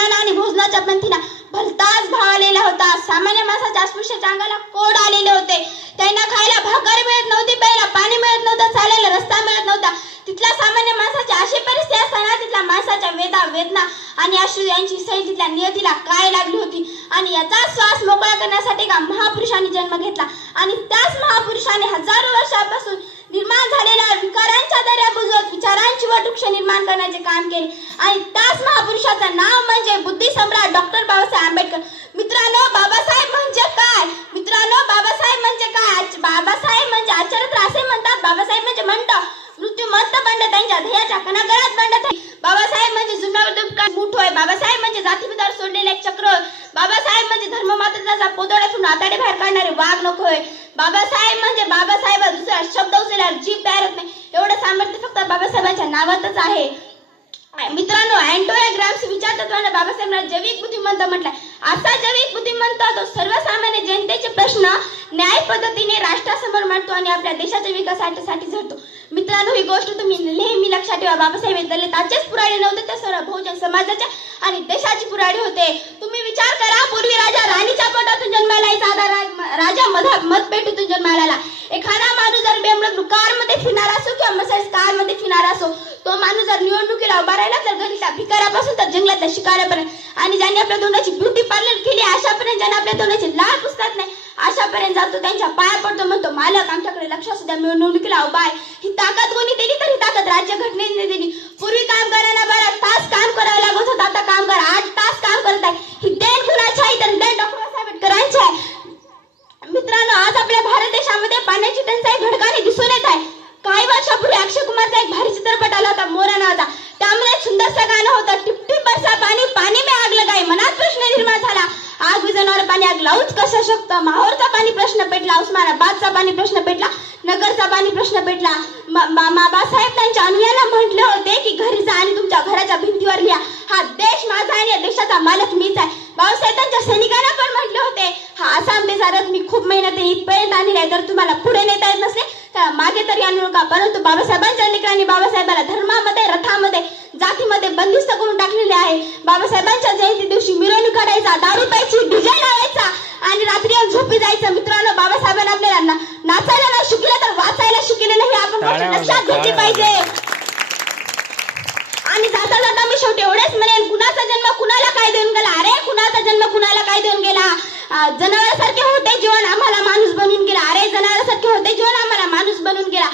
गोठ्यातल्या आणि भोजनाच्या पंथीला भलताच भाव आलेला होता. सामान्य माणसाच्या अस्पृश्याच्या अंगाला कोड आलेले होते. त्यांना खायला भाकर मिळत नव्हती प्यायला पाणी मिळत नव्हतं चालायला रस्ता मिळत नव्हता. तिथल्या सामान्य माणसाची अशी परिस्थिती असताना तिथल्या माणसाच्या वेदा वेदना आणि अश्रू यांची सैल तिथल्या नियतीला काय लागली होती? आणि याचा श्वास मोकळा करण्यासाठी एका महापुरुषाने जन्म घेतला? आणि त्याच महापुरुषाने हजारो वर्षापासून निर्माण झालेल्या विकारांच्या दर्या बुजवत विचारांची वटवृक्ष निर्माण करण्याचे काम केले. आणि त्याच महापुरुष नाव म्हणजे बुद्धी सम्राट डॉक्टर बाबासाहेब आंबेडकर मित्रांनो बाबासाहेब म्हणजे काय मित्रांनो बाबासाहेब म्हणजे काय आच- बाबासाहेब म्हणजे आचार्य तर असे म्हणतात बाबासाहेब म्हणजे म्हणत मृत्यू मस्त बंड त्यांच्या ध्येयाच्या कणाकणात बंडत आहे बाबासाहेब म्हणजे जुनावर मुठ होय बाबासाहेब म्हणजे जातीभेदावर सोडलेले एक चक्र. बाबासाहेब म्हणजे धर्ममात्राचा पोतोड्यातून आताडे बाहेर काढणारे वाघ नको होय बाबासाहेब म्हणजे बाबासाहेब दुसरा शब्द उचलल्यावर जीव तयार होत नाही. एवढं सामर्थ्य फक्त बाबासाहेबांच्या नावातच आहे. मित्रांनो अँटोया ग्राम्स विचार तत्वाने बाबासाहेबांना जैविक बुद्धिमंत म्हटलाय. असा जैविक बुद्धिमंत तो सर्वसामान्य जनतेचे प्रश्न न्याय पद्धतीने राष्ट्रासमोर मांडतो आणि आपल्या देशाच्या विकासासाठी झटतो मित्रांनो ही गोष्ट तुम्ही नेहमी लक्षात ठेवा. बाबासाहेब हे दलिताचेच पुराणे नव्हते तर सर्व बहुजन समाजाच्या आणि देशाची पुराणे होते. तुम्ही विचार करा पूर्वी राजा राणीच्या पोटातून जन्माला यायचा राजा मधा मतपेटीतून जन्माला आला. एखादा माणूस जर बेमडक कारमध्ये फिरणार असो किंवा मसाज कारमध्ये फिरणार असो तो माणूस जर निवडणुकीला उभा राहिला तर गरीच्या भिकाऱ्यापासून तर जंगलातल्या शिकाऱ्यापर्यंत. आणि ज्यांनी आपल्या तोंडाची ब्युटी पार्लर केली अशापर्यंत ज्यांना आपल्या तोंडाची लाल पुसतात नाही अशापर्यंत जातो त्यांच्या पाया पडतो म्हणतो मालक आमच्याकडे लक्ष सुद्धा निवडणुकीला उभा आहे. ही ताकद कोणी दिली तर ही ताकद राज्य घटनेने दिली. पूर्वी कामगारांना बारा तास काम करावं लागत होतं आता कामगार आठ तास काम करत आहे. ही देण कुणाची आहे तर देण डॉक्टर बाबासाहेब आंबेडकरांची आहे. मित्रांनो आज आपल्या भारत देशामध्ये पाण्याची टंचाई भडकाने दिसून येत आहे. काही वर्षापूर्वी अक्षय कुमारचा एक भारी चित्रपट आला होता मोरा नावाचा त्यामध्ये सुंदरसा गाणं होतं. टिपटिप बरसा पाणी पाणी में आग लगाई. मनात प्रश्न निर्माण झाला. आग विझवणारं पाणी आग लावूच कसं शकतं माहोरचा पाणी प्रश्न पेटला उस्मानाबादचा पाणी प्रश्न पेटला. नगरचा पाणी प्रश्न पेटला. बाबासाहेब त्यांच्या अनुयाला म्हटले होते की घरी जा आणि तुमच्या घराच्या भिंतीवर लिहा हा देश माझा आणि या देशाचा मालक मीच आहे. बाबासाहेब त्यांच्या सैनिकांना पण म्हटले होते हा आसाम देशात मी खूप मेहनतीने इथपर्यंत आणले आहे तर तुम्हाला पुढे नेता येत नसले. तर मागे तरी आणू नका परंतु बाबासाहेबांच्या लेकरांनी बाबासाहेबाला धर्मामध्ये रथामध्ये जातीमध्ये बंदिस्त करून टाकलेले आहे. बाबासाहेबांच्या जयंती दिवशी मिरवणूक गोष्ट लक्षात घेतली पाहिजे आणि जाता जाता मी शेवटी एवढेच म्हणेन कुणाचा जन्म कुणाला काय देऊन गेला? अरे कुणाचा जन्म कुणाला काय देऊन गेला? जनावरासारखे होते जीवन आम्हाला माणूस बनवून गेला. अरे जनावरासारखे होते जीवन आम्हाला माणूस बनवून गेला.